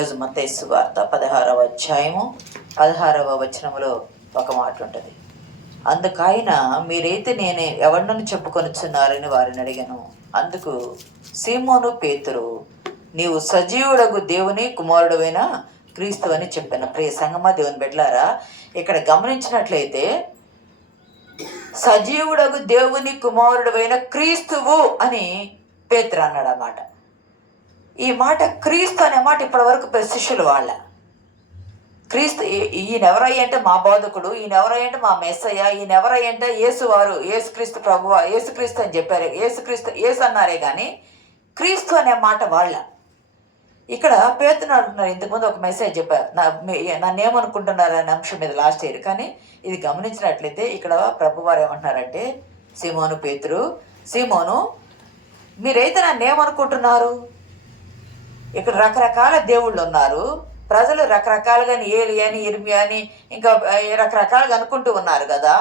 ఈరోజు మత్తయి సువార్త 16వ అధ్యాయము 16వ వచనములో ఒక మాట ఉంటుంది. అందుకైన మీరైతే నేను ఎవరినని చెప్పుకొనిచున్నారని వారిని అడిగాను. అందుకు సీమోను పేతురు, నీవు సజీవుడగు దేవుని కుమారుడువైన క్రీస్తు అని చెప్పాను. ప్రియ సంగమా, దేవుని బిడ్డలారా, ఇక్కడ గమనించినట్లయితే సజీవుడగు దేవుని కుమారుడువైన క్రీస్తువు అని పేతురు అన్నాడు అన్నమాట. ఈ మాట క్రీస్తు అనే మాట ఇప్పటి వరకు శిష్యులు వాళ్ళ క్రీస్తు ఈయన ఎవరయ్య అంటే మా బోధకుడు, ఈయన ఎవరయ్య అంటే మా మెస్సయ్య, ఈయన ఎవరయ్య అంటే యేసువారు, యేసుక్రీస్తు ప్రభువ, యేసుక్రీస్తు అని చెప్పారు. యేసు అన్నారే కానీ క్రీస్తు అనే మాట వాళ్ళ. ఇక్కడ పేతురు అంటున్నారు, ఇంతకుముందు ఒక మెసేజ్ చెప్పారు, నన్ను ఏమనుకుంటున్నారు అనే అంశం మీద లాస్ట్ ఇయర్. కానీ ఇది గమనించినట్లయితే ఇక్కడ ప్రభువారు ఏమంటున్నారంటే, సీమోను పేతురు, సీమోను మీరైతే నన్ను ఏమనుకుంటున్నారు? ఇక్కడ రకరకాల దేవుళ్ళు ఉన్నారు, ప్రజలు రకరకాలుగా ఏలియా అని, ఇర్మియా అని, ఇంకా రకరకాలుగా అనుకుంటూ ఉన్నారు కదా.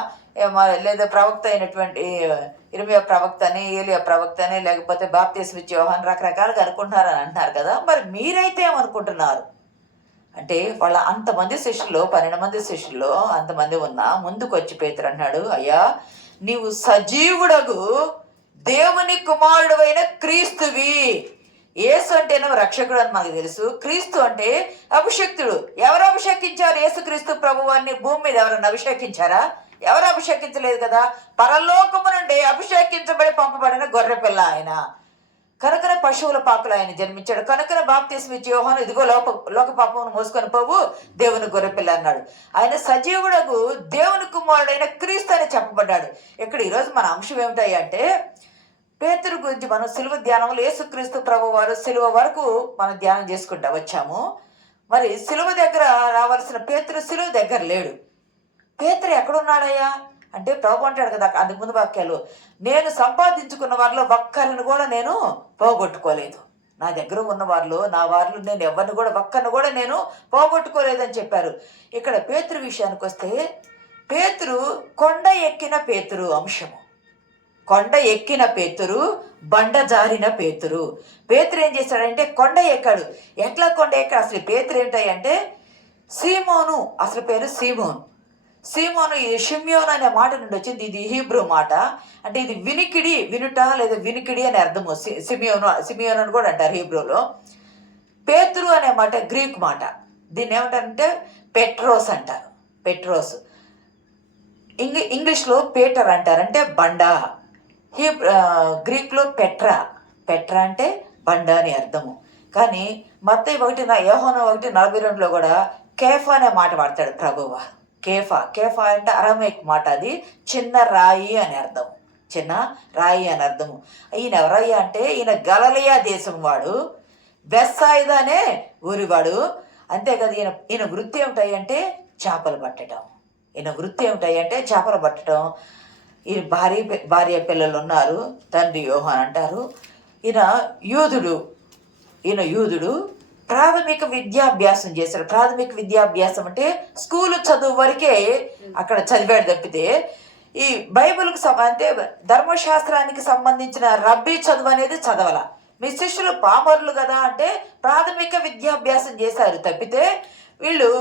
లేదా ప్రవక్త అయినటువంటి ఇర్మియా ప్రవక్త అని, ఏలియా ప్రవక్త అని, లేకపోతే బాప్తిస్మ ఇచ్చే యోహాను రకరకాలుగా అనుకుంటున్నారు అని అంటున్నారు కదా. మరి మీరైతే ఏమనుకుంటున్నారు అంటే, వాళ్ళ అంతమంది శిష్యులు, 12 మంది శిష్యులు అంతమంది ఉన్నా ముందుకు వచ్చి పేతురు అన్నాడు, అయ్యా నీవు సజీవుడగు దేవుని కుమారుడు అయిన క్రీస్తువి. యేసు అంటేనేమో రక్షకుడు అని మనకు తెలుసు, క్రీస్తు అంటే అభిషక్తుడు. ఎవరు అభిషేకించారు యేసుక్రీస్తు ప్రభువాన్ని? భూమి మీద ఎవరన్నా అభిషేకించారా? ఎవరు అభిషేకించలేదు కదా. పరలోకము నుండి అభిషేకించబడి పంపబడిన గొర్రెపిల్ల ఆయన. కనుకనే పశువుల పాకలు ఆయన జన్మించాడు. కనుకనే బాప్తిస్మ ఇచ్చే యోహాను, ఇదిగో లోక పాపమును మోసుకొని పోవు దేవుని గొర్రెపిల్ల అన్నాడు. ఆయన సజీవుడకు దేవుని కుమారుడైన క్రీస్తు అని చెప్పబడ్డాడు. ఇక్కడ ఈరోజు మన అంశం ఏమిటాయి అంటే, పేతురు గురించి మనం సిలువ ధ్యానంలో యేసుక్రీస్తు ప్రభు వారు సిలువ వరకు మనం ధ్యానం చేసుకుంటా వచ్చాము. మరి సిలువ దగ్గర రావాల్సిన పేతురు సిలువ దగ్గర లేడు. పేతురు ఎక్కడున్నాడయ్యా అంటే, ప్రభు అంటాడు కదా అందుకు ముందు వాక్యాలు, నేను సంపాదించుకున్న వారిలో ఒక్కరిని కూడా నేను పోగొట్టుకోలేదు. నా దగ్గర ఉన్న వారిలో, నా వారిలో నేను ఎవరిని కూడా ఒక్కరిని కూడా నేను పోగొట్టుకోలేదని చెప్పారు. ఇక్కడ పేతురు విషయానికి వస్తే, పేతురు కొండ ఎక్కిన పేతురు అంశము. కొండ ఎక్కిన పేతురు, బండ జారిన పేతురు. పేతురు ఏం చేశాడంటే కొండ ఎక్కాడు. ఎట్లా కొండ ఎక్కాడు? అసలు పేతురు ఏంటంటే సీమోను, అసలు పేరు సీమోను. సీమోను ఈ షిమ్యోను అనే మాట నుండి వచ్చింది. ఇది హీబ్రూ మాట. అంటే ఇది వినికిడి, వినుట లేదా వినికిడి అని అర్థము. సిమియోను అని కూడా అంటారు హీబ్రూలో. పేతురు అనే మాట గ్రీక్ మాట. దీన్ని ఏమంటారంటే పెట్రోస్ అంటారు. పెట్రోస్ ఇంగ్లీష్లో పీటర్ అంటారు, అంటే బండ. గ్రీక్లో పెట్రా అంటే బండ అని అర్థము. కానీ మత్తయి 1 యోహాను 1:42లో కూడా కేఫా అనే మాట వాడతాడు ప్రభువా. కేఫా అంటే అరమేక్ మాట. అది చిన్న రాయి అని అర్థము, చిన్న రాయి అని అర్థము. ఈయన ఎవరయ్యా అంటే, ఈయన గలిలయ దేశం వాడు, బెత్సాయిదా అనే ఊరివాడు. అంతేకాదు ఈయన వృత్తి ఏమిటాయంటే చేపలు పట్టడం. చేపలు పట్టడం. ఈయన భార్య పిల్లలు ఉన్నారు, తండ్రి యోహాన్ అంటారు. ఈయన యూదుడు. ప్రాథమిక విద్యాభ్యాసం చేశాడు. ప్రాథమిక విద్యాభ్యాసం అంటే స్కూలు చదువు వరకే అక్కడ చదివాడు తప్పితే, ఈ బైబిల్కి అంటే ధర్మశాస్త్రానికి సంబంధించిన రబ్బీ చదువు అనేది చదవాల. మీ శిష్యులు పామరులు కదా అంటే ప్రాథమిక విద్యాభ్యాసం చేశారు తప్పితే, వీళ్ళు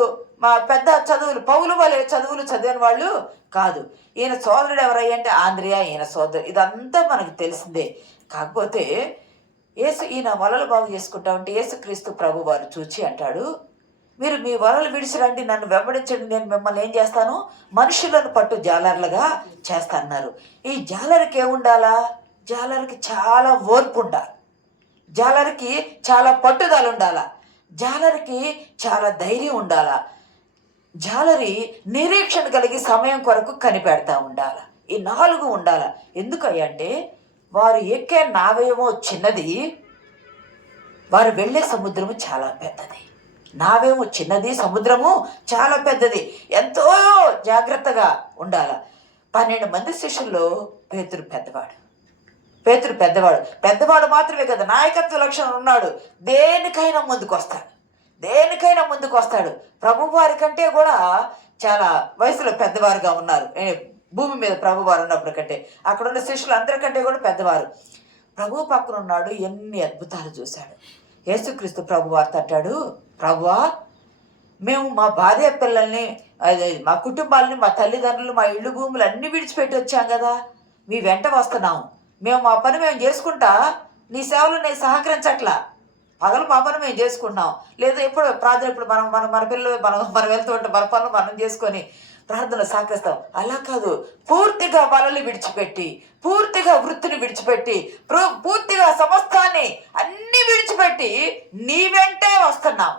మా పెద్ద చదువులు పౌలు వాళ్ళే చదువులు చదివిన వాళ్ళు కాదు. ఈయన సోదరుడు ఎవరయ్య అంటే ఆంద్రియా, ఈయన సోదరుడు. ఇదంతా మనకు తెలిసిందే. కాకపోతే ఈయన వలలు బాగు చేసుకుంటా ఉంటే యేసుక్రీస్తు ప్రభు వారు చూచి అంటాడు, మీరు మీ వలలు విడిచిరండి, నన్ను వెంబడించండి, నేను మిమ్మల్ని ఏం చేస్తాను, మనుషులను పట్టు జాలర్లుగా చేస్తాన్నారు. ఈ జాలరికి ఏముండాలా? జాలరికి చాలా ఓర్పు ఉండాలి, జాలరికి చాలా పట్టుదల ఉండాలా, జాలరికి చాలా ధైర్యం ఉండాలా, జాలరి నిరీక్షణ కలిగి సమయం కొరకు కనిపెడతా ఉండాలి. ఈ 4 ఉండాల. ఎందుకంటే వారు ఎక్కే నావేమో చిన్నది, వారు వెళ్ళే సముద్రము చాలా పెద్దది. నావేమో చిన్నది, సముద్రము చాలా పెద్దది. ఎంతో జాగ్రత్తగా ఉండాల. 12 మంది శిష్యుల్లో పేతురు పెద్దవాడు మాత్రమే కదా, నాయకత్వ లక్షణం ఉన్నాడు. దేనికైనా ముందుకు వస్తాడు. ప్రభు వారి కంటే కూడా చాలా వయసులో పెద్దవారుగా ఉన్నారు. భూమి మీద ప్రభువారు ఉన్నప్పుడు కంటే అక్కడ ఉన్న శిష్యులు అందరికంటే కూడా పెద్దవారు. ప్రభు పక్కన ఉన్నాడు. ఎన్ని అద్భుతాలు చూశాడు. యేసుక్రీస్తు ప్రభువారు అంటాడు, ప్రభువా, మేము మా భార్య పిల్లల్ని, అదే మా కుటుంబాలని, మా తల్లిదండ్రులు, మా ఇళ్ళు భూములు అన్నీ విడిచిపెట్టి వచ్చాం కదా, మీ వెంట వస్తున్నాము. మేము మా పని మేము చేసుకుంటా నీ సేవలు నేను సహకరించట్లా. పగలు మా పని మేము చేసుకుంటున్నాం. లేదా ఎప్పుడు ప్రార్థన, ఇప్పుడు మనం మన మన పిల్లలు మనం వెళ్తూ ఉంటే మన పనులు మనం చేసుకొని ప్రార్థనలు సహకరిస్తాం. అలా కాదు, పూర్తిగా వలలు విడిచిపెట్టి, పూర్తిగా వృత్తిని విడిచిపెట్టి, పూర్తిగా సమస్తాన్ని అన్నీ విడిచిపెట్టి నీ వెంటే వస్తున్నాము.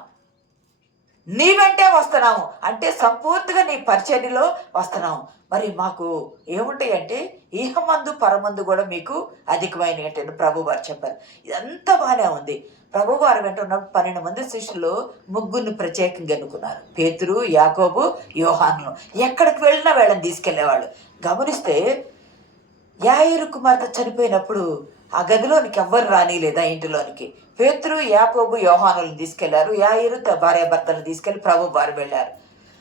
నీ వెంటే వస్తున్నాము అంటే సంపూర్తిగా నీ పరిచర్యలో వస్తున్నాము. మరి మాకు ఏముంటాయి అంటే ఈహమందు పరమందు కూడా మీకు అధికమైన ఏంటంటే ప్రభు వారు చెప్పారు. ఇదంతా బాగానే ఉంది. ప్రభు వారు వెంట ఉన్న 12 మంది శిష్యులు ముగ్గురిని ప్రత్యేకంగా ఎన్నుకున్నారు. పేతురు, యాకోబు, యోహాను. ఎక్కడికి వెళ్ళినా వీళ్ళని తీసుకెళ్లేవాళ్ళు. గమనిస్తే యాయిరు కుమార్తె చనిపోయినప్పుడు ఆ గదిలోనికి ఎవ్వరు రానిలేదా ఇంటిలోనికి. పేతురు, యాకోబు, యోహానులను తీసుకెళ్లారు. యాయిరు భార్యాభర్తలను తీసుకెళ్లి ప్రభు వారు వెళ్ళారు.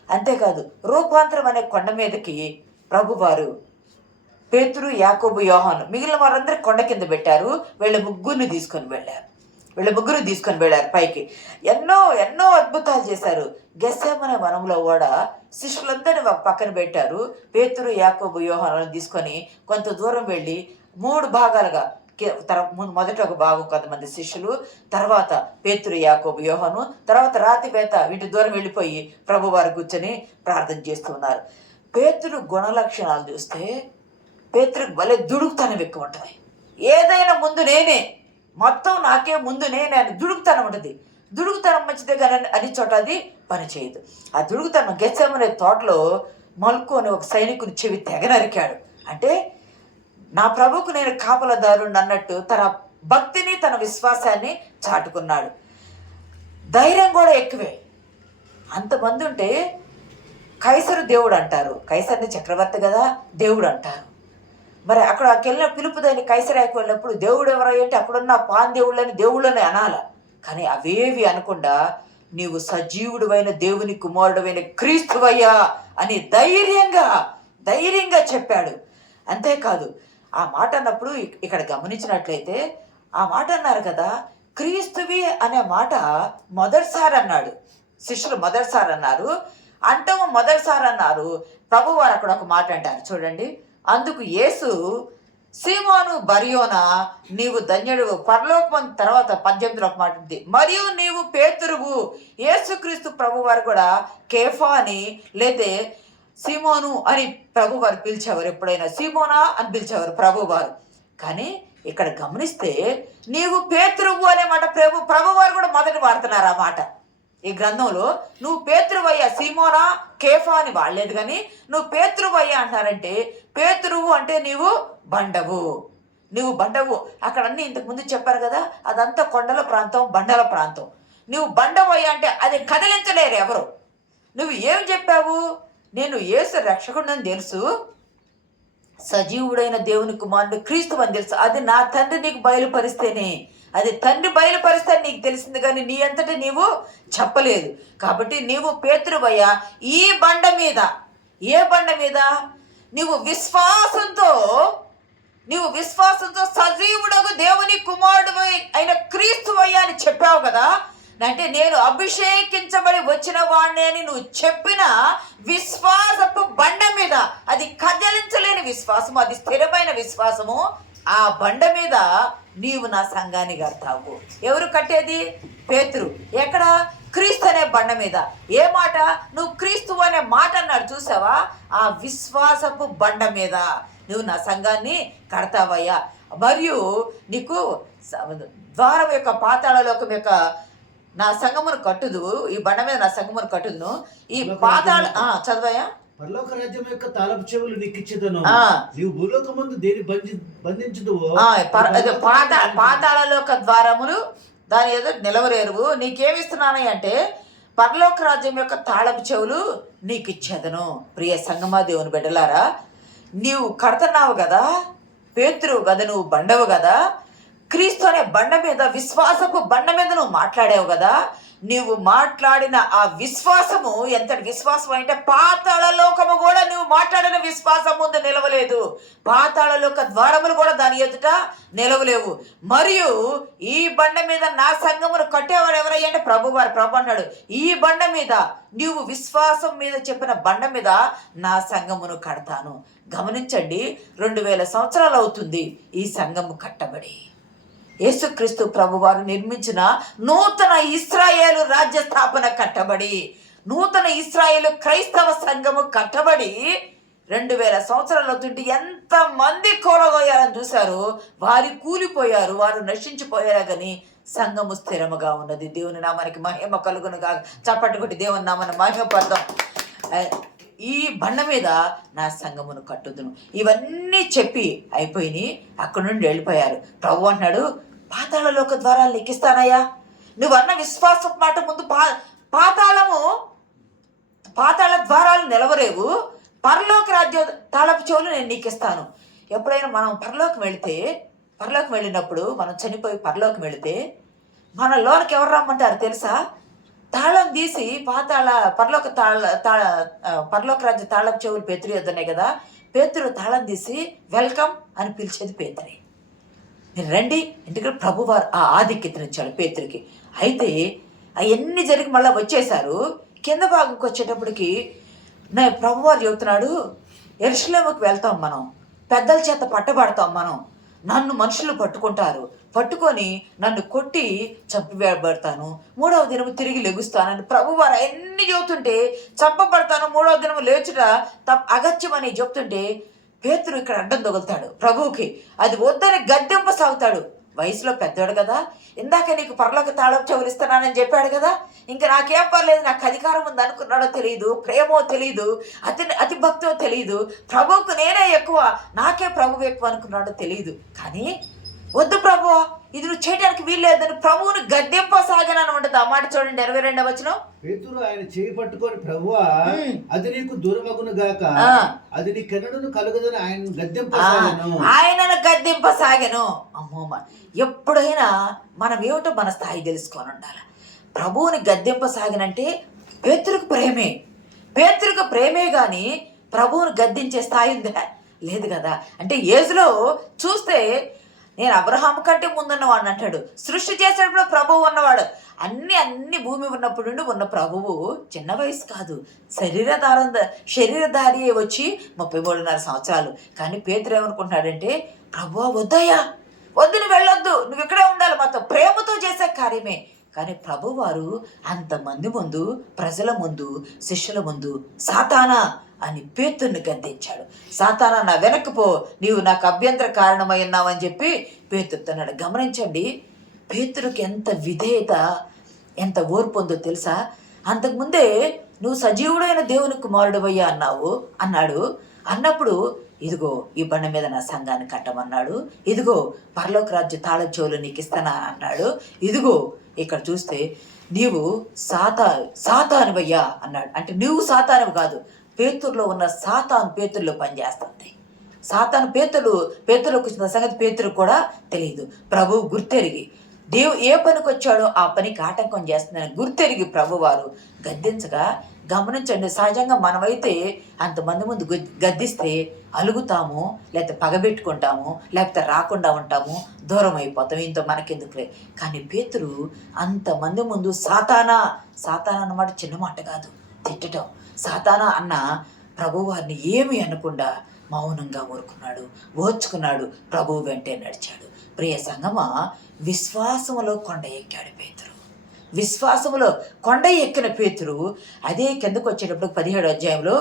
అంతేకాదు, రూపాంతరం అనే కొండ మీదకి ప్రభువారు పేతురు, యాకోబు, యోహాను మిగిలిన వారందరూ కొండ కింద పెట్టారు. వీళ్ళ ముగ్గురిని తీసుకొని వెళ్ళారు పైకి. ఎన్నో ఎన్నో అద్భుతాలు చేశారు. గెత్సేమనే వనంలో కూడా శిష్యులందరినీ పక్కన పెట్టారు. పేతురు, యాకోబు, యోహానులను తీసుకొని కొంత దూరం వెళ్ళి 3 భాగాలుగా, మొదట ఒక భాగం కొంతమంది శిష్యులు, తర్వాత పేతురు, యాకోబు, యోహాను, తర్వాత రాతివేత వీటి దూరం వెళ్ళిపోయి ప్రభు వారు కూర్చొని ప్రార్థన చేస్తున్నారు. పేతురు గుణలక్షణాలు చూస్తే పేతురుకి భలే దుడుకుతనం ఎక్కువ ఉంటుంది. ఏదైనా ముందు నేనే, మొత్తం నాకే ముందు నేనే అని దుడుకుతనం ఉంటుంది. దుడుకుతనం మంచిదే కానీ అన్ని చోట అది పని చేయదు. ఆ దుడుకుతనం గెత్సేమనే తోటలో మల్కోని ఒక సైనికుని చెవి తెగ నరికాడు. అంటే నా ప్రభుకు నేను కాపలదారుణ్ణి అన్నట్టు తన భక్తిని, తన విశ్వాసాన్ని చాటుకున్నాడు. ధైర్యం కూడా ఎక్కువే. అంతమంది ఉంటే కైసరు దేవుడు అంటారు. కైసర్ని చక్రవర్తి కదా దేవుడు అంటారు. మరి అక్కడికి వెళ్ళిన పిలుపుదైన కైసరాకి వెళ్ళినప్పుడు దేవుడు ఎవరంటే అక్కడున్న పాన్ దేవుళ్ళని దేవుళ్ళని అనాల. కానీ అవేవి అనకుండా నీవు సజీవుడువైన దేవుని కుమారుడువైన క్రీస్తువయ్యా అని ధైర్యంగా చెప్పాడు. అంతేకాదు, ఆ మాట అన్నప్పుడు ఇక్కడ గమనించినట్లయితే ఆ మాట అన్నారు కదా, క్రీస్తువి అనే మాట మొదటిసారి అన్నాడు. శిష్యులు మొదటిసారి అన్నారు, అంటము మొదటిసారి అన్నారు. ప్రభువారు అక్కడ ఒక మాట అంటారు చూడండి. అందుకు యేసు, సీమోను బర్యోనా, నీవు ధన్యుడు, పరలోకం తర్వాత 18లో ఒక మాట ఉంది, మరియు నీవు పేతురువు. యేసుక్రీస్తు ప్రభువారు కూడా కేఫా అని లేతే సీమోను అని ప్రభువారు పిలిచేవారు. ఎప్పుడైనా సీమోనా అని పిలిచేవారు ప్రభువారు. కానీ ఇక్కడ గమనిస్తే నీవు పేతురువు అనే మాట ప్రభువారు కూడా మొదటి వాడుతున్నారు. ఆ మాట ఈ గ్రంథంలో నువ్వు పేతురువయ్యా, సీమోనా కేఫా అని వాడలేదు, కానీ నువ్వు పేతురువయ్యా అంటారంటే పేతురువు అంటే నీవు బండవు. అక్కడ అన్నీ ఇంతకుముందు చెప్పారు కదా, అదంతా కొండల ప్రాంతం, బండల ప్రాంతం. నువ్వు బండవయ్యా అంటే అది కదిలించలేరు ఎవరు. నువ్వు ఏం చెప్పావు? నేను యేసు రక్షకుడని తెలుసు, సజీవుడైన దేవుని కుమారుడు క్రీస్తు అని తెలుసు. అది నా తండ్రి నీకు బయలుపరిస్తేనే, అది తండ్రి బయలుపరిస్తే నీకు తెలిసింది, కానీ నీ అంతటా నీవు చెప్పలేదు. కాబట్టి నీవు పేతురువయ్యా, ఈ బండ మీద, ఏ బండ మీద? నీవు విశ్వాసంతో సజీవుడగు దేవుని కుమారుడు అయిన క్రీస్తువయ్యా అని చెప్పావు కదా. అంటే నేను అభిషేకించబడి వచ్చిన వాడిని అని నువ్వు చెప్పిన విశ్వాసపు బండ మీద, అది కదిలించలేని విశ్వాసము, అది స్థిరమైన విశ్వాసము. ఆ బండ మీద నీవు నా సంఘాన్ని కడతావు. ఎవరు కట్టేది? పేతురు. ఎక్కడ? క్రీస్తు అనే బండ మీద. ఏ మాట? నువ్వు క్రీస్తు అనే మాట అన్నాడు చూసావా? ఆ విశ్వాసపు బండ మీద నువ్వు నా సంఘాన్ని కడతావయ్యా. మరియు నీకు ద్వారం యొక్క పాతాళలోకం యొక్క నా సంఘమును కట్టుదు, ఈ బండ మీద నా సంఘమును కట్టుదును. ఈ పాతాళ చదవయ్యా. పరలోక రాజ్యం యొక్క తాళపు చెవులు నీకు ఇచ్చేదను, నీవు భూలోకమందు దేని బంధించుదువో పాతాళలోక ద్వారములు దాని ఏదో నిలవరేరువు. నీకేమిస్తున్నాను అంటే పరలోక రాజ్యం యొక్క తాళపు చెవులు నీకు ఇచ్చేదను. ప్రియ సంగమా దేవుని బిడ్డలారా, నీవు కడుతున్నావు కదా, పేతురువు కదా, నువ్వు బండవు కదా, క్రీస్తు అనే బండ మీద, విశ్వాసపు బండ మీద నువ్వు మాట్లాడావు కదా. నీవు మాట్లాడిన ఆ విశ్వాసము ఎంతటి విశ్వాసం అంటే పాతాళ లోకము కూడా నువ్వు మాట్లాడిన విశ్వాసం ముందు నిలవలేదు. పాతాళ లోక ద్వారములు కూడా దాని ఎదుట నిలవలేవు. మరియు ఈ బండ మీద నా సంఘమును కట్టేవాడు ఎవరయ్యా అంటే ప్రభు అన్నాడు, ఈ బండ మీద నీవు విశ్వాసం మీద చెప్పిన బండ మీద నా సంఘమును కడతాను. గమనించండి, 2000 సంవత్సరాలు అవుతుంది ఈ సంఘము కట్టబడి. యేసుక్రీస్తు ప్రభువారు నిర్మించిన నూతన ఇశ్రాయేలు రాజ్య స్థాపన కట్టబడి, నూతన ఇశ్రాయేలు క్రైస్తవ సంఘము కట్టబడి 2000 సంవత్సరాలు అవుతుంటే ఎంతమంది కూలగోయాలని చూశారు. వారు కూలిపోయారు, వారు నశించిపోయారు, కానీ సంఘము స్థిరముగా ఉన్నది. దేవుని నామానికి మహిమ కలుగునుగా. చప్పటి కొట్టి దేవుని నామాన్ని మహిమపడదాం. ఈ బండ మీద నా సంఘమును కట్టుదును. ఇవన్నీ చెప్పి అయిపోయి అక్కడి నుండి వెళ్ళిపోయారు. ప్రభు అన్నాడు, పాతాళలోక ద్వారాలు లెక్కిస్తానయ్యా. నువ్వన్న విశ్వాసం మాట ముందు పాతాళ ద్వారాలు నిలవరేవు. పరలోక రాజ్య తాళపు చెవులు నేను నీకు ఇస్తాను. ఎప్పుడైనా మనం పరలోకం వెళ్ళినప్పుడు, మనం చనిపోయి పరలోకం వెళితే మన లోనికి ఎవరు రమ్మంటారు తెలుసా? తాళం తీసి పరలోక రాజ్య తాళపు చెవులు పేతురు యొద్దనే కదా. పేతురు తాళం తీసి వెల్కమ్ అని పిలిచేది పేతురే. మీరు రండి, ఎందుకంటే ప్రభువారు ఆ ఆధిక్యతనిచ్చాడు పేతురికి. అయితే అవన్నీ జరిగి మళ్ళీ వచ్చేసారు. కింద భాగంకి వచ్చేటప్పటికి ప్రభువారు చెబుతున్నాడు, యెరూషలేముకి వెళ్తాం మనం, పెద్దల చేత పట్టబడతాం మనం, నన్ను మనుషులు పట్టుకొని నన్ను కొట్టి చంపివేయబడతాను, 3వ దినము తిరిగి లెగుస్తానని ప్రభువారు అన్నీ చెబుతుంటే, చంపబడతాను 3వ దినము లేచుట అగత్యమని చెప్తుంటే పేతురు ఇక్కడ అడ్డం తగులుతాడు ప్రభువుకి. అది వద్దని గద్దెంప సాగుతాడు. వయసులో పెద్దవాడు కదా, ఇందాక నీకు పరలోక తాళపు చెవులు ఇస్తున్నానని చెప్పాడు కదా, ఇంకా నాకేం పర్లేదు, నాకు అధికారం ఉంది అనుకున్నాడో తెలియదు, ప్రేమో తెలియదు, అతి భక్తో తెలియదు, ప్రభువుకు నేనే ఎక్కువ, నాకే ప్రభువు ఎక్కువ అనుకున్నాడో తెలియదు. కానీ వద్దు ప్రభు, ఇది నువ్వు చేయడానికి వీల్లేదని ప్రభువుని గద్దెంపసాగానని ఉంటుంది. ఆ మాట చూడండి, 22వ వచనం. పేతురు ఆయన చేయి పట్టుకొని, ప్రభువా అది నీకు దూరమగును గాక, అది నీ కెన్నడను కలుగదని ఆయనను గద్దెంపసాగెను. అమ్మమ్మ, ఎప్పుడైనా మనం ఏమిటో మన స్థాయి తెలుసుకొని ఉండాలి. ప్రభువుని గద్దెంపసాగనంటే పేతురుకు ప్రేమే కానీ ప్రభువుని గద్దించే స్థాయి ఉందా? లేదు కదా. అంటే ఏజ్లో చూస్తే నేను అబ్రహాము కంటే ముందున్నవాడు అంటాడు. సృష్టి చేసేటప్పుడు ప్రభువు ఉన్నవాడు. అన్ని భూమి ఉన్నప్పుడు నుండి ఉన్న ప్రభువు చిన్న వయసు కాదు, శరీరధారి వచ్చి 33.5 సంవత్సరాలు. కానీ పేతురు ఏమనుకుంటున్నాడంటే, ప్రభువా వద్దయ్యా, వద్దు, నువ్వు వెళ్ళొద్దు, నువ్వు ఇక్కడే ఉండాలి, మాతో ప్రేమతో చేసే కార్యమే. కానీ ప్రభువారు అంతమంది ముందు, ప్రజల ముందు, శిష్యుల ముందు సాతానా అని పేతుర్ని గద్దించాడు. సాతానా, నా వెనక్కి పో, నీవు నాకు అభ్యంతర కారణమై ఉన్నావని చెప్పి పేతురుతున్నాడు. గమనించండి, పేతురుకి ఎంత విధేయత, ఎంత ఓర్పు ఉందో తెలుసా? అంతకుముందే నువ్వు సజీవుడైన దేవుని కుమారుడువయ్యా అన్నప్పుడు ఇదిగో ఈ బండ మీద నా సంఘాన్ని కట్టమన్నాడు, ఇదిగో పరలోక రాజ్య తాళపు చెవులు నీకు ఇస్తానా అన్నాడు, ఇదిగో ఇక్కడ చూస్తే నీవు సాతానువయ్యా అన్నాడు. అంటే నువ్వు సాతానువు కాదు, పేతురులో ఉన్న సాతాను పేతురులో పనిచేస్తుంది. సాతాను పేతురులోకి వచ్చిన సంగతి పేతురు కూడా తెలియదు. ప్రభువు గుర్తెరిగి ఏ పనికి వచ్చాడో ఆ పనికి ఆటంకం చేస్తుందని గుర్తెరిగి ప్రభువారు గద్దించగా, గమనించండి, సహజంగా మనమైతే అంతమంది ముందు గద్దిస్తే అలుగుతాము, లేకపోతే పగబెట్టుకుంటాము, లేకపోతే రాకుండా ఉంటాము, దూరం అయిపోతాం, ఇంత మనకెందుకులే. కానీ పేతురు అంతమంది ముందు సాతానా అన్నమాట చిన్న మాట కాదు, తిట్టడం. సాతానా అన్న ప్రభువారిని ఏమీ అనకుండా మౌనంగా ఓర్చుకున్నాడు, ప్రభువు వెంటే నడిచాడు. ప్రియ సంగమా, విశ్వాసములో కొండ ఎక్కాడు పేతురు. విశ్వాసములో కొండ ఎక్కిన పేతురు అదే కిందకు వచ్చేటప్పుడు 17వ అధ్యాయంలో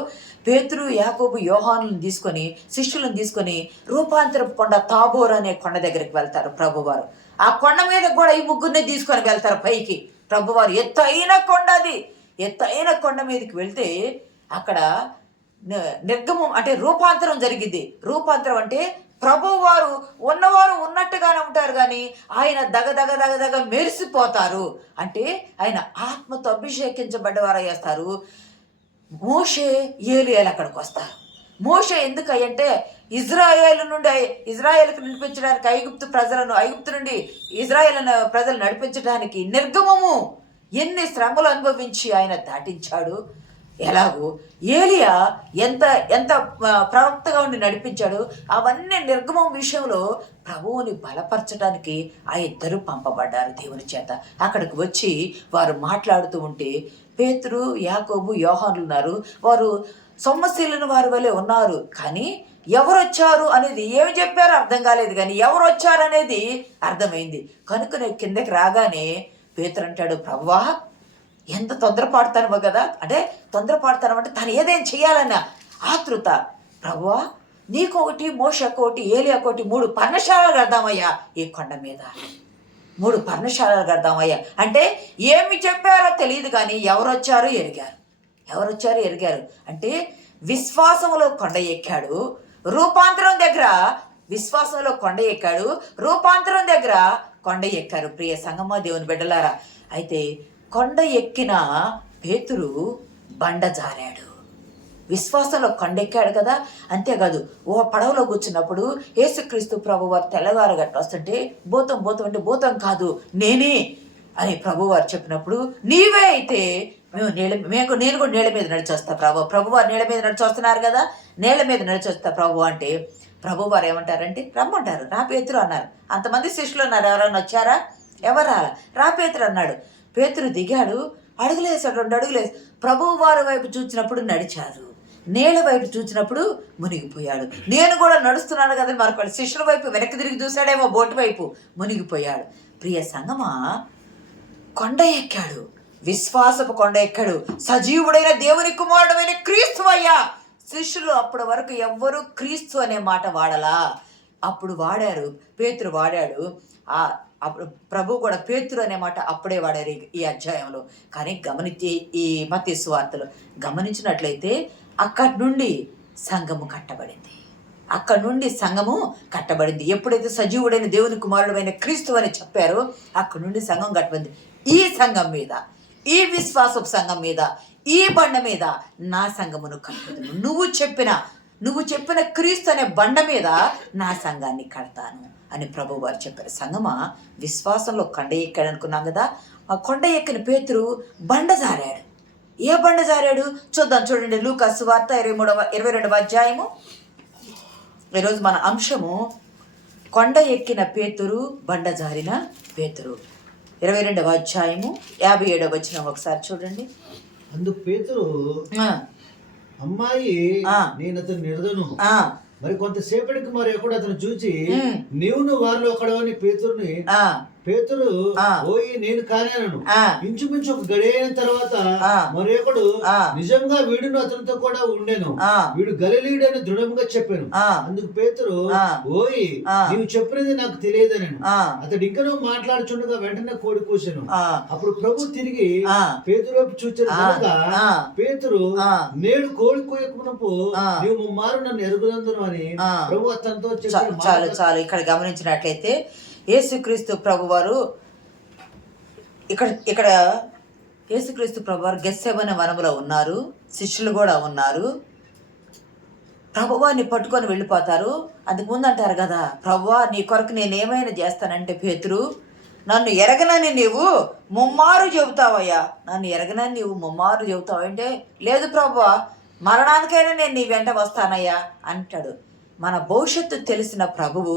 పేతురు, యాకోబు, యోహానులను తీసుకొని, శిష్యులను తీసుకొని రూపాంతరపు కొండ తాబోర్ అనే కొండ దగ్గరికి వెళ్తారు ప్రభువారు. ఆ కొండ మీద కూడా ఈ ముగ్గురిని తీసుకొని వెళ్తారు పైకి. ప్రభువారు ఎత్తైన కొండ, అది ఎత్తైన కొండ మీదకి వెళ్తే అక్కడ నిర్గమం అంటే రూపాంతరం జరిగింది. రూపాంతరం అంటే ప్రభువారు ఉన్నవారు ఉన్నట్టుగానే ఉంటారు, కానీ ఆయన దగ మెరిసిపోతారు. అంటే ఆయన ఆత్మతో అభిషేకించబడ్డవారు అయ్యేస్తారు. మోషే, ఏలీయాలు అక్కడికి వస్తారు. మోషే ఎందుకంటే ఇజ్రాయేల్కి నడిపించడానికి ఐగుప్తు నుండి ఇజ్రాయేల్ ప్రజలు నడిపించడానికి ఎన్ని శ్రమలు అనుభవించి ఆయన దాటించాడు. ఎలాగో ఏలియా ఎంత ఎంత ప్రవక్తగా ఉండి నడిపించాడు. అవన్నీ నిర్గమం విషయంలో ప్రభువుని బలపరచడానికి ఆ ఇద్దరు పంపబడ్డారు దేవుని చేత. అక్కడికి వచ్చి వారు మాట్లాడుతూ ఉంటే పేతురు, యాకోబు, యోహానులు ఉన్నారు. వారు సొమ్మశీలిన వారి వలె ఉన్నారు. కానీ ఎవరు వచ్చారు అనేది ఏమి చెప్పారో అర్థం కాలేదు, కానీ ఎవరు వచ్చారు అనేది అర్థమైంది. కనుక కిందకి రాగానే పేతురు అంటాడు, ప్రభువా ఎంత తొందరపాడుతానమో కదా, అంటే తొందరపాడుతానమంటే తను ఏదేం చేయాలన్న ఆతృత. ప్రభువా నీకొకటి, మోషకొకటి, ఏలియాకొకటి 3 పర్ణశాలలు కడదామయ్యా ఈ కొండ మీద, 3 పర్ణశాలలు కడదామయ్యా అంటే ఏమి చెప్పారో తెలియదు, కానీ ఎవరు వచ్చారు ఎరిగారు. అంటే విశ్వాసంలో కొండ ఎక్కాడు, రూపాంతరం దగ్గర విశ్వాసంలో కొండ ఎక్కాడు, రూపాంతరం దగ్గర కొండ ఎక్కారు. ప్రియ సంగమా, దేవుని బిడ్డలారా, అయితే కొండ ఎక్కిన పేతురు బండ జారాడు. విశ్వాసంలో కొండెక్కాడు కదా. అంతేకాదు, ఓ పడవలో కూర్చున్నప్పుడు యేసుక్రీస్తు ప్రభువారు తెల్లవారుగట్ట వస్తుంటే భూతం అంటే భూతం కాదు నేనే అని ప్రభువారు చెప్పినప్పుడు, నీవే అయితే నేను కూడా నీళ్ళ మీద నడిచొస్తా ప్రభువారు నీళ్ళ మీద నడిచొస్తున్నారు కదా, నీళ్ళ మీద నడిచొస్తా ప్రభు అంటే ప్రభువారు ఏమంటారంటే రమ్మంటారు, రా పేతురు అన్నారు. అంతమంది శిష్యులు ఉన్నారు, ఎవరైనా వచ్చారా? ఎవరు రాలా, రా పేతురు అన్నాడు. పేతురు దిగాడు, అడుగులేసాడు, 2 అడుగులేసి ప్రభువు వారి వైపు చూసినప్పుడు నడిచారు, నీళ్ళ వైపు చూసినప్పుడు మునిగిపోయాడు. నేను కూడా నడుస్తున్నాను కదా మరొకటి శిష్యుల వైపు వెనక్కి తిరిగి చూశాడేమో, బోటు వైపు మునిగిపోయాడు. ప్రియ సంగమా, కొండ ఎక్కాడు, విశ్వాసపు కొండ ఎక్కాడు. సజీవుడైన దేవుని కుమారుడైన క్రీస్తు అయ్యా. శిష్యులు అప్పటి వరకు ఎవ్వరూ క్రీస్తు అనే మాట వాడలా, అప్పుడు వాడారు, పేతురు వాడాడు. అప్పుడు ప్రభు కూడా పేతురు అనే మాట అప్పుడే వాడారు ఈ అధ్యాయంలో. కానీ గమనించి ఈ మత్తయి సువార్తలో గమనించినట్లయితే అక్కడి నుండి సంఘము కట్టబడింది. ఎప్పుడైతే సజీవుడైన దేవుని కుమారుడైన క్రీస్తు అని చెప్పారో అక్కడి నుండి సంఘం కట్టబడింది. ఈ సంఘం మీద, ఈ విశ్వాసపు సంఘం మీద, ఈ బండ మీద నా సంఘమును కట్టుదును. నువ్వు చెప్పిన క్రీస్తు అనే బండ మీద నా సంఘాన్ని కడతాను అని ప్రభు వారు చెప్పారు. సంగమా, విశ్వాసంలో కొండ ఎక్కాడు అనుకున్నాం కదా. ఆ కొండ ఎక్కిన పేతురు బండ జారాడు. ఏ బండ జారాడు చూద్దాం. చూడండి, లూకా సువార్త 22వ అధ్యాయము. ఈరోజు మన అంశము కొండ ఎక్కిన పేతురు, బండ జారిన పేతురు. 22వ అధ్యాయము 57వ వచనం ఒకసారి చూడండి. అందుకు పేతురు, అమ్మాయి నేను అతను నిరదను, మరి కొంతసేపటికి మరి ఎక్కడ అతను చూచి నీవును వారిలో ఒకడవని పేతురు పోయి నేను కానేనను. ఇంచుమించు ఒక గడియైన తర్వాత మరొకడు నిజంగా వీడును అతనితో కూడా ఉండేను, వీడు గలిలీయుడని దృఢంగా చెప్పాను. అందుకు పేతురు, ఓయి నీవు చెప్పినది నాకు తెలియదని. అతడు ఇంకనూ మాట్లాడుచుండగా వెంటనే కోడి కూసాను. అప్పుడు ప్రభు తిరిగి పేతురు వైపు చూచాను. పేతురు, నేడు కోడి కూయకునపు నీవు ముమ్మారు నన్ను ఎరుగునందును అని ప్రభు అతనితో చెప్పాడు. చాలు ఇక్కడ గమనించినట్లయితే యేసుక్రీస్తు ప్రభువారు ఇక్కడ యేసుక్రీస్తు ప్రభువారు గెత్సేమనే వనములో ఉన్నారు, శిష్యులు కూడా ఉన్నారు. ప్రభువారిని పట్టుకొని వెళ్ళిపోతారు. అందుకు ముందు అంటారు కదా, ప్రభువా నీ కొరకు నేనేమైనా చేస్తానంటే పేతురు, నన్ను ఎరగనని నీవు ముమ్మారు చెబుతావయ్యా, నన్ను ఎరగనని నీవు ముమ్మారు చెబుతావు అంటే, లేదు ప్రభువా మరణానికైనా నేను నీ వెంట వస్తానయ్యా అంటాడు. మన భవిష్యత్తు తెలిసిన ప్రభువు,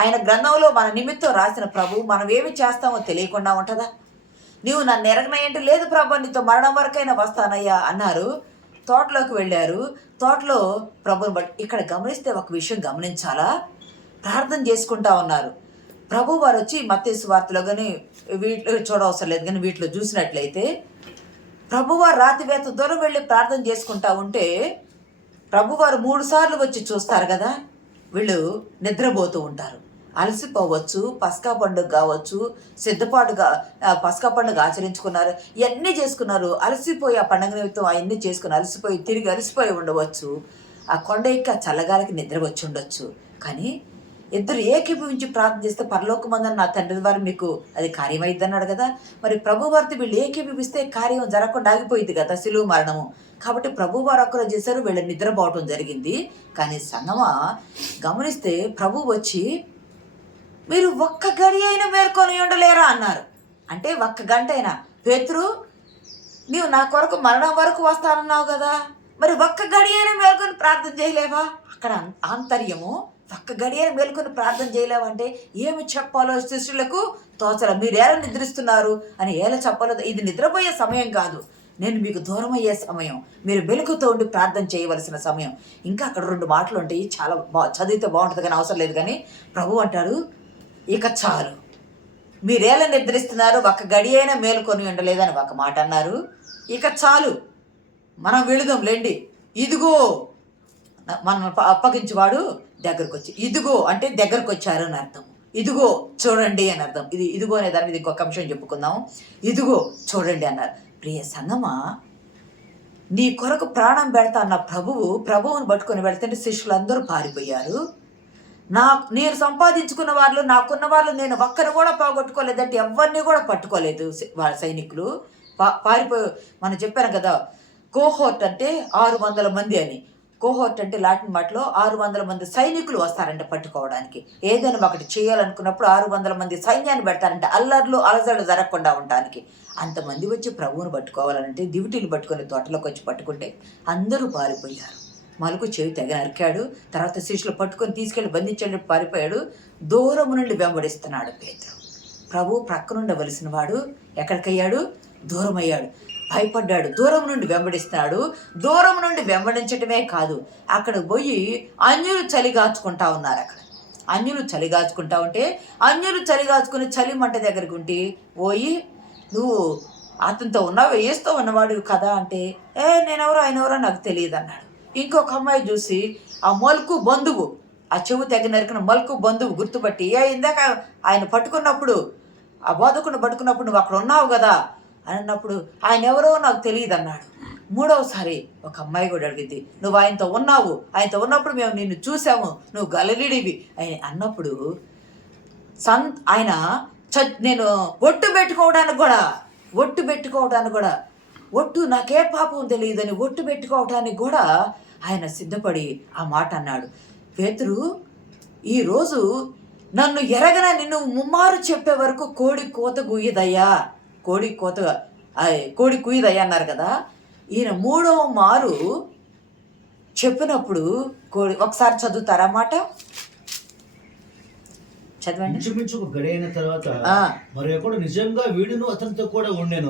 ఆయన గ్రంథంలో మన నిమిత్తం రాసిన ప్రభువు మనం ఏమి చేస్తామో తెలియకుండా ఉంటుందా? నీవు నన్ను ఎరగనయ్యంటే, లేదు ప్రభు నీతో మరణం వరకైనా వస్తానయ్యా అన్నారు. తోటలోకి వెళ్ళారు. తోటలో ప్రభుని బట్టి ఇక్కడ గమనిస్తే ఒక విషయం గమనించాలా, ప్రార్థన చేసుకుంటా ఉన్నారు. ప్రభు వారు వచ్చి మత్తయి సువార్తలో కానీ వీటిలో చూడవసరం లేదు, కానీ వీటిలో చూసినట్లయితే ప్రభువారు రాతివేత దూరం వెళ్ళి ప్రార్థన చేసుకుంటా ఉంటే ప్రభువారు 3 సార్లు వచ్చి చూస్తారు కదా. వీళ్ళు నిద్రపోతూ ఉంటారు, అలసిపోవచ్చు, పస్కా పండుగ కావచ్చు, పస్కా పండుగ ఆచరించుకున్నారు, ఇవన్నీ చేసుకున్నారు, అలసిపోయి ఆ పండుగ నిమిత్తం అవన్నీ చేసుకుని అలసిపోయి ఉండవచ్చు. ఆ కొండ ఎక్కి ఆ చల్లగాలికి నిద్ర వచ్చి ఉండొచ్చు. కానీ ఇద్దరు ఏకీభవించి ప్రార్థన చేస్తే పరలోకమందున్న నా తండ్రి ద్వారా మీకు అది కార్యమైద్ది అన్నాడు కదా. మరి ప్రభువారితో వీళ్ళు ఏకీభవిస్తే కార్యం జరగకుండా ఆగిపోయింది కదా, సిలువ మరణము. కాబట్టి ప్రభువారు ఒక్కరు చేశారు, వీళ్ళ నిద్రపోవటం జరిగింది. కానీ సంగమా గమనిస్తే ప్రభు వచ్చి మీరు ఒక్క గడి అయినా మేల్కొని ఉండలేరా అన్నారు. అంటే 1 గంట అయినా, పేతురు నీవు నా కొరకు మరణం వరకు వస్తానన్నావు కదా, మరి 1 గడియైనా మేల్కొని ప్రార్థన చేయలేవా? అక్కడ ఆంతర్యము, 1 గడియైనా మేల్కొని ప్రార్థన చేయలేవంటే ఏమి చెప్పాలో శిష్యులకు తోచల. మీరు ఎలా నిద్రిస్తున్నారు అని ఎలా చెప్పాలో, ఇది నిద్రపోయే సమయం కాదు, నేను మీకు దూరం అయ్యే సమయం, మీరు వెలుగుతో ఉండి ప్రార్థన చేయవలసిన సమయం. ఇంకా అక్కడ 2 మాటలు ఉంటాయి, చాలా చదివితే బాగుంటుంది కానీ అవసరం లేదు. కానీ ప్రభు అంటాడు, ఇక చాలు, మీరేలా నిద్రిస్తున్నారు, 1 గడి అయినా మేలుకొని ఉండలేదని 1 మాట అన్నారు. ఇక చాలు, మనం వెళుదాం లేండి. ఇదిగో మనం అప్పగించేవాడు దగ్గరకు వచ్చి, ఇదిగో అంటే దగ్గరకు వచ్చారు అని అర్థం, ఇదిగో చూడండి అని అర్థం. ఇదిగో అనే దాని మీద ఇంకొక అంశం చెప్పుకుందాం. ఇదిగో చూడండి అన్నారు. ప్రియ సంగమా, నీ కొరకు ప్రాణం పెడతా అన్న ప్రభువుని పట్టుకొని వెళ్తుంటే శిష్యులందరూ పారిపోయారు. నేను సంపాదించుకున్న వాళ్ళు, నాకున్న వాళ్ళు నేను ఒక్కరు కూడా పోగొట్టుకోలేదంటే ఎవరిని కూడా పట్టుకోలేదు వాళ్ళ సైనికులు. పారిపోయి మనం చెప్పాను కదా, కోహోర్ట్ అంటే 600 మంది అని. కోహోర్ట్ అంటే లాటిన్ మాటలో 600 మంది సైనికులు వస్తారంట పట్టుకోవడానికి. ఏదైనా ఒకటి చేయాలనుకున్నప్పుడు 600 మంది సైన్యాన్ని పెడతారంట, అలజడులు జరగకుండా ఉండడానికి. అంతమంది వచ్చి ప్రభువుని పట్టుకోవాలంటే దివిటీలు పట్టుకొని తోటలోకి వచ్చి పట్టుకుంటే అందరూ పారిపోయారు. మలుకు చెవి తెగ నరికాడు. తర్వాత శిష్యులు పట్టుకొని తీసుకెళ్ళి బంధించేటప్పుడు పారిపోయాడు. దూరం నుండి వెంబడిస్తున్నాడు పేతురు. ప్రభు ప్రక్కనుండవలసిన వాడు ఎక్కడికయ్యాడు? దూరం అయ్యాడు. భయపడ్డాడు. దూరం నుండి వెంబడిస్తున్నాడు. దూరం నుండి వెంబడించటమే కాదు, అక్కడ పోయి అన్యులు చలిగాచుకుంటా ఉన్నారు. అక్కడ అన్యులు చలిగాచుకుంటా ఉంటే, అన్యులు చలిగాచుకుని చలి మంట దగ్గరికి ఉంటే పోయి, నువ్వు అతనితో ఉన్నావు, వేస్తూ ఉన్నవాడు కదా అంటే, నేనెవరో ఆయనెవరో నాకు తెలియదు అన్నాడు. ఇంకొక అమ్మాయి చూసి ఆ మలుకు బంధువు, ఆ చెవు తెగ నరికిన మలుకు బంధువు గుర్తుపట్టి, ఇందాక ఆయన పట్టుకున్నప్పుడు, ఆ బోధకుని పట్టుకున్నప్పుడు నువ్వు అక్కడ ఉన్నావు కదా అని అన్నప్పుడు, ఆయన ఎవరో నాకు తెలియదు అన్నాడు. 3వసారి ఒక అమ్మాయి కూడా అడిగింది, నువ్వు ఆయనతో ఉన్నావు, ఆయనతో ఉన్నప్పుడు మేము నిన్ను చూసాము, నువ్వు గలిలీడివి అని అన్నప్పుడు, ఆయన నేను ఒట్టు పెట్టుకోవడానికి కూడా ఒట్టు నాకే పాపం తెలియదని ఒట్టు పెట్టుకోవడానికి కూడా ఆయన సిద్ధపడి ఆ మాట అన్నాడు. పేతురు, ఈరోజు నన్ను ఎరగన నిన్ను ముమ్మారు చెప్పే వరకు కోడి కుయ్యదయ్యా అన్నారు కదా. ఈయన 3వ మారు చెప్పినప్పుడు ఒకసారి చదువుతారా మాట? చదవండి. ఇంచుమించు 1 గడి అయిన తర్వాత మరి ఒకడు నిజంగా వీడును అతనితో కూడా ఉండెను,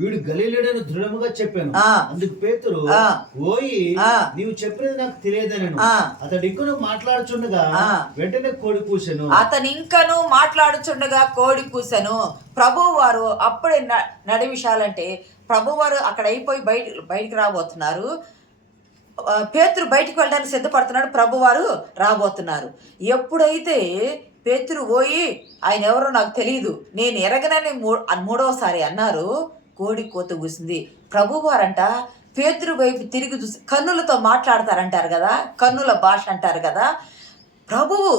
వీడు గలిలీయుడని దృఢముగా చెప్పాను. అందుకు పేతురు, ఓయి నీవు చెప్పినది నాకు తెలియదనెను. అతడు ఇంకను మాట్లాడుచుండగా వెంటనే కోడి కూసెను. ప్రభువు వారు అప్పుడే నడిమిషాలంటే ప్రభువు వారు అక్కడ అయిపోయి బయటికి రాబోతున్నారు. పేతురు బయటికి వెళ్ళడానికి సిద్ధపడుతున్నాడు. ప్రభువారు రాబోతున్నారు. ఎప్పుడైతే పేతురు పోయి ఆయన ఎవరో నాకు తెలియదు, నేను ఎరగనని 3వసారి అన్నారు, కోడి కోత కూసింది. ప్రభువారంట పేతురు వైపు తిరిగి చూసి, కన్నులతో మాట్లాడతారంటారు కదా, కన్నుల భాష అంటారు కదా. ప్రభువు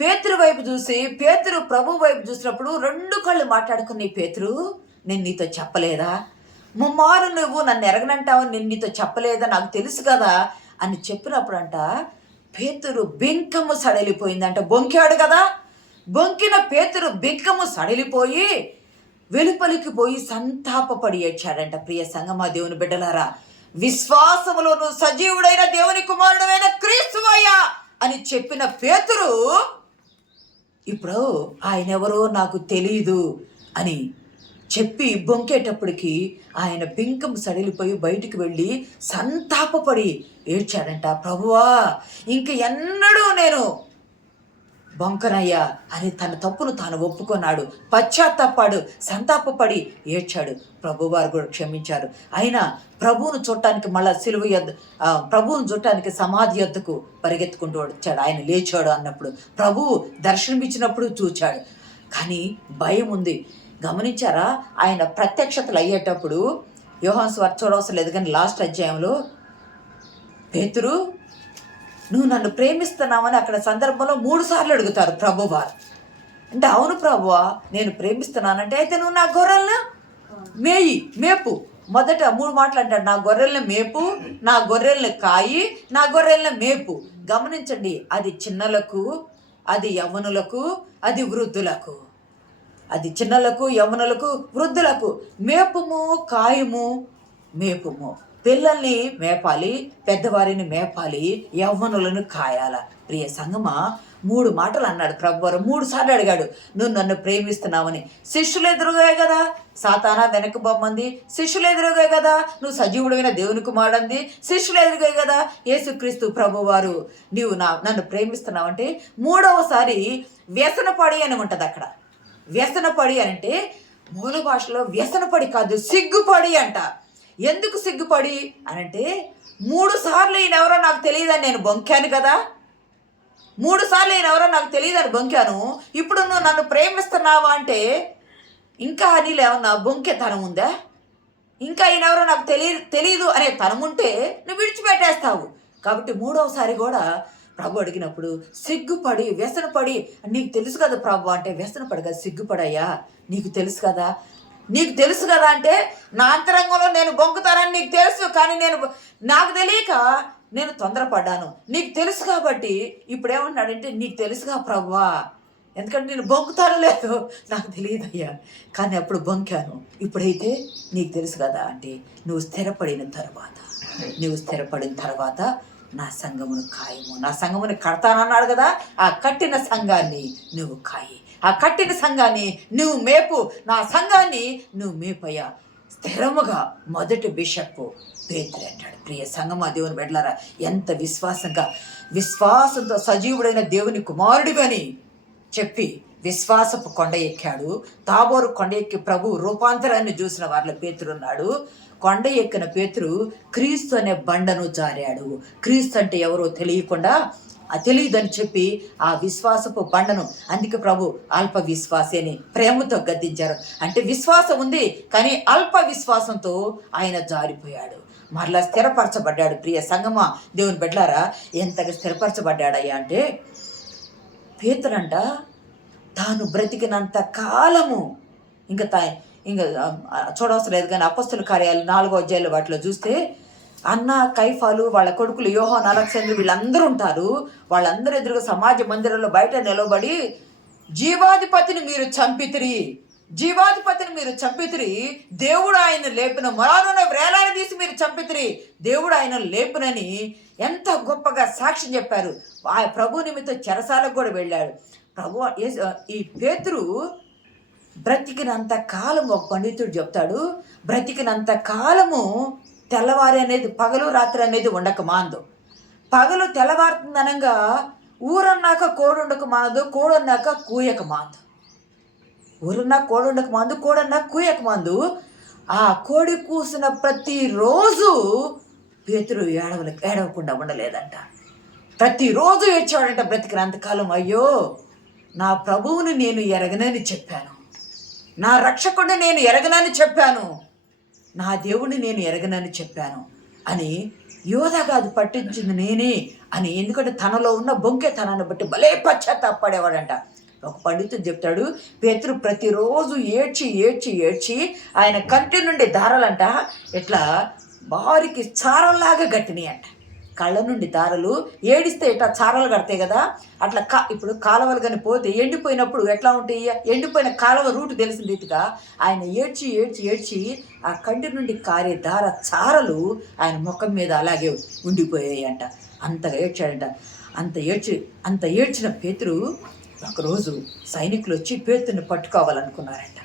పేతురు వైపు చూసి, పేతురు ప్రభు వైపు చూసినప్పుడు 2 కళ్ళు మాట్లాడుకుని, పేతురు నేను నీతో చెప్పలేదా, ముమ్మారు నువ్వు నన్ను ఎరగనంటావు, నేను నీతో చెప్పలేదా, నాకు తెలుసు కదా అని చెప్పినప్పుడు అంట పేతురు బింకము సడలిపోయిందంట. బొంకాడు కదా, బొంకిన పేతురు బింకము సడలిపోయి వెలుపలికి పోయి సంతాపపడి ఏడ్చాడంట. ప్రియ సంగమా, దేవుని బిడ్డలారా, విశ్వాసములో నువ్వు సజీవుడైన దేవుని కుమారుడైన క్రీస్తువయ్యా అని చెప్పిన పేతురు ఇప్పుడు ఆయన ఎవరో నాకు తెలియదు అని చెప్పి బొంకేటప్పటికి ఆయన బింకం సడిలిపోయి బయటికి వెళ్ళి సంతాపపడి ఏడ్చాడంట. ప్రభువా, ఇంక ఎన్నడూ నేను బొంకనయ్యా అని తన తప్పును తాను ఒప్పుకున్నాడు, పశ్చాత్తాపాడు, సంతాపపడి ఏడ్చాడు. ప్రభువారు కూడా క్షమించారు. అయినా ప్రభువును చూడటానికి మళ్ళా ప్రభువును చూడటానికి సమాధి యొద్దకు పరిగెత్తుకుంటూ వచ్చాడు. ఆయన లేచాడు అన్నప్పుడు, ప్రభువు దర్శనమిచ్చినప్పుడు చూచాడు. కానీ భయం ఉంది. గమనించారా? ఆయన ప్రత్యక్షతలు అయ్యేటప్పుడు యోహాను సువార్త చూడవలసిన లేదు కానీ లాస్ట్ అధ్యాయంలో పేతురు, నువ్వు నన్ను ప్రేమిస్తున్నావని అక్కడ సందర్భంలో 3 సార్లు అడుగుతారు ప్రభువారు. అంటే అవును ప్రభువా, నేను ప్రేమిస్తున్నానంటే, అయితే నువ్వు నా గొర్రెలను మేపు. మొదట 3 మాటలు అంటాడు, నా గొర్రెలను మేపు, నా గొర్రెలను కాయి, నా గొర్రెలను మేపు. గమనించండి, అది చిన్నలకు, అది యవ్వనులకు, అది వృద్ధులకు. అది చిన్నలకు, యవ్వనులకు, వృద్ధులకు మేపుము, కాయము, మేపుము. పిల్లల్ని మేపాలి, పెద్దవారిని మేపాలి, యవ్వనులను కాయాల. ప్రియ సంగమా, 3 మాటలు అన్నాడు ప్రభువారు. 3 సార్లు అడిగాడు, నువ్వు నన్ను ప్రేమిస్తున్నావని. శిష్యులు ఎదురుగా కదా సాతానా వెనక బొమ్మంది, శిష్యులు ఎదురుగా కదా నువ్వు సజీవుడైన దేవుని కుమారుడంది, శిష్యులు ఎదురుగా కదా యేసుక్రీస్తు ప్రభువారు నీవు నన్ను ప్రేమిస్తున్నావంటే 3వసారి వ్యసనపడి అని ఉంటుంది అక్కడ. వ్యసనపడి అంటే మూల భాషలో వ్యసనపడి కాదు, సిగ్గుపడి అంట. ఎందుకు సిగ్గుపడి అనంటే 3 సార్లు ఈయనెవరో నాకు తెలియదని నేను బొంకాను కదా, 3 సార్లు ఈయనెవరో నాకు తెలియదని బొంకాను. ఇప్పుడు నువ్వు నన్ను ప్రేమిస్తున్నావా అంటే ఇంకా నీళ్ళు ఏమన్నా బొంకే తనం ఉందా? ఇంకా ఈయనెవరో నాకు తెలియదు అనే తనం ఉంటే నువ్వు విడిచిపెట్టేస్తావు. కాబట్టి 3వసారి కూడా ప్రభు అడిగినప్పుడు సిగ్గుపడి, వ్యసనపడి, నీకు తెలుసు కదా ప్రభు అంటే వ్యసనపడి కదా, సిగ్గుపడయ్యా, నీకు తెలుసు కదా, నీకు తెలుసు కదా అంటే నా అంతరంగంలో నేను బొంకుతానని నీకు తెలుసు, కానీ నాకు తెలియక నేను తొందరపడ్డాను. నీకు తెలుసు కాబట్టి ఇప్పుడు ఏమన్నాడంటే నీకు తెలుసుగా ప్రభువా, ఎందుకంటే నేను బొంకుతాను లేదు నాకు తెలియదయ్యా, కానీ అప్పుడు బొంకాను. ఇప్పుడైతే నీకు తెలుసు కదా అంటే నువ్వు స్థిరపడిన తర్వాత నా సంఘమును కాయము, నా సంఘముని కడతానన్నాడు కదా, ఆ కట్టిన సంఘాన్ని నువ్వు కాయి, ఆ కట్టిన సంఘాన్ని నువ్వు మేపు, నా సంఘాన్ని నువ్వు మేపయ్యా స్థిరముగా. మొదటి బిషప్ పేతురు అంటాడు. ప్రియ సంఘమా, దేవుని బిడ్డలారా, ఎంత విశ్వాసంతో సజీవుడైన దేవుని కుమారుడివని చెప్పి విశ్వాసపు కొండ ఎక్కాడు. తాబోరు కొండ ఎక్కి ప్రభు రూపాంతరాన్ని చూసిన వారిలో పేతురు ఉన్నాడు. కొండ ఎక్కిన పేతురు క్రీస్తు అనే బండను జారాడు. క్రీస్తు అంటే ఎవరో తెలియదని చెప్పి ఆ విశ్వాసపు బండను, అందుకే ప్రభు అల్ప విశ్వాసి అని ప్రేమతో గద్దించారు. అంటే విశ్వాసం ఉంది కానీ అల్ప విశ్వాసంతో ఆయన జారిపోయాడు. మరలా స్థిరపరచబడ్డాడు. ప్రియ సంగమా, దేవుని బిడ్డలారా, ఎంతగా స్థిరపరచబడ్డాడయ్యా అంటే పేతురంట తాను బ్రతికినంత కాలము ఇంకా చూడవసరం లేదు, కానీ అపొస్తలుల కార్యాలు 4వ అధ్యాయంలో వాటిలో చూస్తే అన్న, కైఫాలు, వాళ్ళ కొడుకులు యోహాను, అలెగ్జాండరు వీళ్ళందరూ ఉంటారు. వాళ్ళందరూ ఎదురుగా సమాజ మందిరంలో బయట నిలబడి జీవాధిపతిని మీరు చంపితిరి, దేవుడు ఆయన లేపిన, మరానున్న వ్రేలాన్ని తీసి మీరు చంపితిరి, దేవుడు ఆయన లేపునని ఎంత గొప్పగా సాక్ష్యం చెప్పారు. ఆ ప్రభు నిమిత్తం చెరసాలకు కూడా వెళ్ళాడు. ఈ పేతురు బ్రతికినంత కాలం, ఒక పండితుడు చెప్తాడు, బ్రతికినంత కాలము తెల్లవారి అనేది, పగలు రాత్రి అనేది ఉండక మాందు. పగలు తెల్లవారుతుందనగా ఊరన్నాక కోడుండక మానదు, కోడన్నాక కూయక మాందు. ఊరున్నా కోడుండక మాందు, కోడన్నా కూయక మాందు. ఆ కోడి కూసిన ప్రతిరోజు పేతురు ఏడవకుండా ఉండలేదంట. ప్రతిరోజు ఏడ్చేవాడంట బ్రతికినంతకాలం. అయ్యో, నా ప్రభువుని నేను ఎరగనని చెప్పాను, నా రక్షకుడిని నేను ఎరగనని చెప్పాను, నా దేవుడిని నేను ఎరగనని చెప్పాను అని యోధ కాదు పట్టించింది నేనే అని. ఎందుకంటే తనలో ఉన్న బొంకెతనాన్ని బట్టి భలే పశ్చాత్తాపడేవాడంట. ఒక పండితుడు చెప్తాడు, పేతురు ప్రతిరోజు ఏడ్చి ఆయన కంటి నుండి దారాలంట ఇట్లా బారికి చారల్లాగా గట్టినాయి అంట. కళ్ళ నుండి దారలు ఏడిస్తే ఇట్లా చారలు కడతాయి కదా, అట్లా ఇప్పుడు కాలువలు కానీ పోతే ఎండిపోయినప్పుడు ఎట్లా ఉంటాయి, ఎండిపోయిన కాలువ రూటు తెలిసిన రీతిగా ఆయన ఏడ్చి ఆ కంటి నుండి కారే దార చారలు ఆయన ముఖం మీద అలాగే ఉండిపోయాయి అంట. అంతగా ఏడ్చాడంట. అంత ఏడ్చిన పేతురు ఒకరోజు సైనికులు వచ్చి పేతురుని పట్టుకోవాలనుకున్నారంట.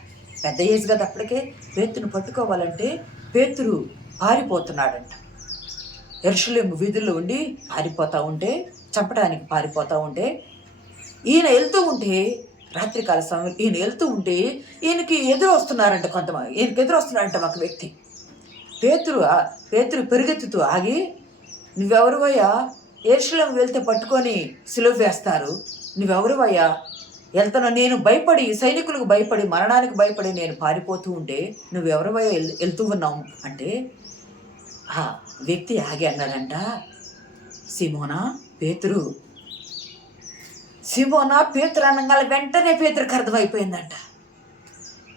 పెద్ద ఏజ్ కదా అప్పటికే. పేతురుని పట్టుకోవాలంటే పేతురు పారిపోతున్నాడంట. యెరూషలేము వీధుల్లో ఉండి చంపడానికి పారిపోతూ ఉంటే ఈయన వెళ్తూ ఉంటే, రాత్రికాల సమయంలో ఈయన వెళ్తూ ఉంటే ఈయనకి ఎదురు వస్తున్నారంట కొంతమంది. ఈయనకి ఎదురు వస్తున్నారంట ఒక వ్యక్తి. పేతురు పెరుగెత్తుతూ ఆగి, నువ్వెవరువయ్యా, యెరూషలేము వెళ్తే పట్టుకొని సిలువ వేస్తారు, నువ్వెవరువయ్యా, వెళ్తాను, నేను భయపడి, సైనికులకు భయపడి, మరణానికి భయపడి నేను పారిపోతూ ఉంటే నువ్వెవరువయ్యా వెళ్తూ ఉన్నావు అంటే ఆ వ్యక్తి ఆగి అన్నాడంట, సిమోనా పేతురు అనగా వెంటనే పేతురుకి అర్థమైపోయిందంట,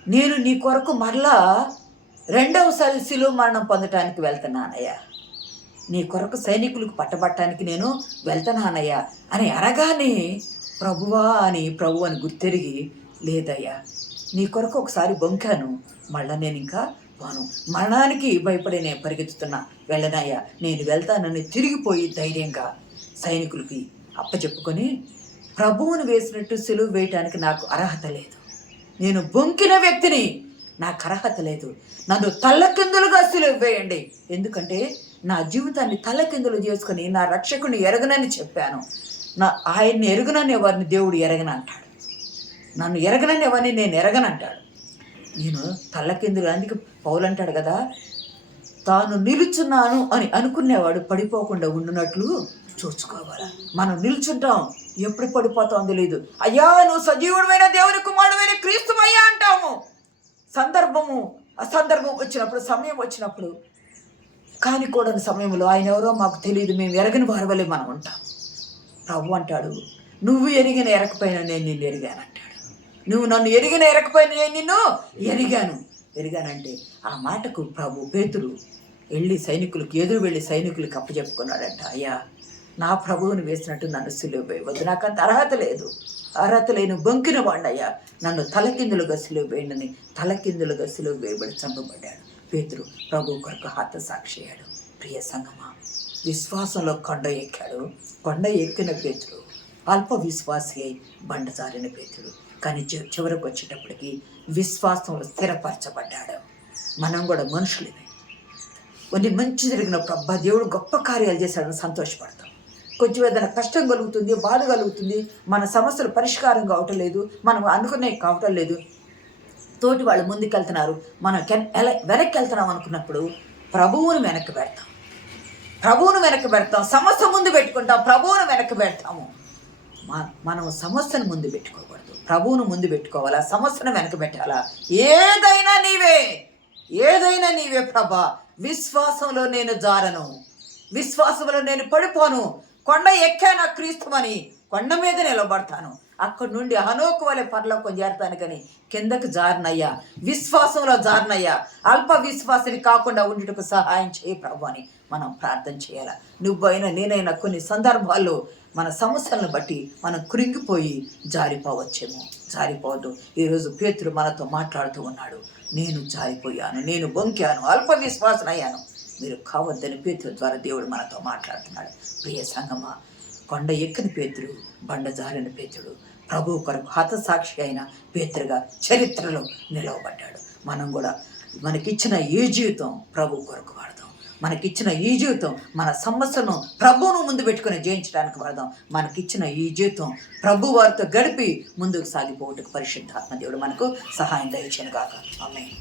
నేను నీ కొరకు మరలా 2వసారి శిలువ మరణం పొందటానికి వెళ్తున్నానయ్యా, నీ కొరకు సైనికులకు పట్టబట్టడానికి నేను వెళ్తున్నానయ్యా అని అనగానే ప్రభు అని గుర్తెరిగి, లేదయ్యా నీ కొరకు ఒకసారి బొంకాను, మళ్ళా నేను ఇంకా పోను, మరణానికి భయపడి నేను పరిగెత్తుతున్నా, వెళ్ళనయ్యా, నేను వెళ్తానని తిరిగిపోయి ధైర్యంగా సైనికులకి అప్పచెప్పుకొని, ప్రభువును వేసినట్టు సిలువ వేయటానికి నాకు అర్హత లేదు, నేను బొంకిన వ్యక్తిని, నాకు అర్హత లేదు, నన్ను తల్లకిందులుగా సిలువ వేయండి, ఎందుకంటే నా జీవితాన్ని తల్లకిందులు చేసుకొని నా రక్షకుని ఎరగనని చెప్పాను, ఆయన్ని ఎరగనని వారిని దేవుడు ఎరగనంటాడు, నన్ను ఎరగనని వారిని నేను ఎరగనంటాడు. నేను తల్లకిందులు, అందుకే పౌలు అంటాడు కదా, తాను నిలుచున్నాను అని అనుకునేవాడు పడిపోకుండా ఉండునట్లు చూసుకోవాలి. మనం నిల్చుంటాం, ఎప్పుడు పడిపోతాం తెలియదు. అయ్యా నువ్వు సజీవుడమైన దేవుని కుమారుడైన క్రీస్తువయ్యా అంటాము. సందర్భము అసందర్భం వచ్చినప్పుడు, సమయం వచ్చినప్పుడు, కానికూడని సమయంలో ఆయన ఎవరో మాకు తెలియదు, మేము ఎరగని వారి వల్లే మనం ఉంటాం. ప్రభు అంటాడు, నువ్వు ఎరిగిన ఎరకపోయినా నేను నిన్ను ఎరిగానంటాడు. నువ్వు నన్ను ఎరిగిన ఎరకపోయినా నేను నిన్ను ఎరిగానంటే ఆ మాటకు ప్రభు పేతురు వెళ్ళి సైనికులకు వెళ్ళి సైనికులకు అప్పచెప్పుకున్నాడంట. అయ్యా, నా ప్రభువుని వేసినట్టు నన్ను సిలువ వేయవద్దు, నాకు అంత అర్హత లేని బొంకిన వాడినయ్యా, నన్ను తలకిందులుగా సిలువ వేయండి, తలకిందులుగా సిలువ వేయబడి చంపబడ్డాడు పేతురు. ప్రభు కొరకు హతసాక్షి అయ్యాడు. ప్రియ సంగమా, విశ్వాసంలో కొండ ఎక్కాడు. కొండ ఎక్కిన పేతురు అల్ప విశ్వాసి అయి బండ జారిన పేతుడు, కానీ చివరికి వచ్చేటప్పటికి విశ్వాసంలో స్థిరపరచబడ్డాడు. మనం కూడా మనుషులమే, కొన్ని మంచి జరిగినప్పుడు అబ్బా దేవుడు గొప్ప కార్యాలు చేశాడని సంతోషపడతాం. కొంచెం ఏదైనా కష్టం కలుగుతుంది, బాధ కలుగుతుంది, మన సమస్యలు పరిష్కారం కావటం లేదు, మనం అనుకునే కావటం లేదు, తోటి వాళ్ళు ముందుకెళ్తున్నారు, మనం వెనక్కి వెళ్తున్నాం అనుకున్నప్పుడు ప్రభువును వెనక్కి పెడతాం, సమస్య ముందు పెట్టుకుంటాం, ప్రభువును వెనక్కి పెడతాము. మనం సమస్యను ముందు పెట్టుకోకూడదు, ప్రభువును ముందు పెట్టుకోవాలా, సమస్యను వెనక్కి పెట్టాలా. ఏదైనా నీవే ప్రభా, విశ్వాసంలో నేను జారను, విశ్వాసంలో నేను పడిపోను, కొండ ఎక్కాను క్రీస్తుమని కొండ మీద నిలబడతాను, అక్కడి నుండి హనోకు వలె పరలోకం చేరతాను, కానీ కిందకు జారినయ్యా, విశ్వాసంలో జారినయ్యా, అల్ప విశ్వాసిని కాకుండా ఉండేటకు సహాయం చేయి ప్రభు అని మనం ప్రార్థన చేయాలి. నువ్వైనా నేనైనా కొన్ని సందర్భాల్లో మన సమస్యలను బట్టి మనం కృంగిపోయి జారిపోవద్దు. ఈరోజు పేతురు మనతో మాట్లాడుతూ ఉన్నాడు, నేను జారిపోయాను, నేను బొంకాను, అల్ప విశ్వాసనయ్యాను, మీరు కావద్దని పేతురు ద్వారా దేవుడు మనతో మాట్లాడుతున్నాడు. ప్రియ సంగమా, కొండ ఎక్కని పేతురు, బండ జారిన పేతుడు, ప్రభువు కొరకు హతసాక్షి అయిన పేతురుగా చరిత్రలో నిలవబడ్డాడు. మనం కూడా మనకిచ్చిన ఈ జీవితం ప్రభు కొరకు వాడదాం. మనకిచ్చిన ఈ జీవితం మన సమస్యను ప్రభువును ముందు పెట్టుకుని జయించడానికి వాడదాం. మనకిచ్చిన ఈ జీవితం ప్రభు వారితో గడిపి ముందుకు సాగిపోవటకు పరిశుద్ధాత్మ దేవుడు మనకు సహాయం దయచేయను గాక. ఆమేన్.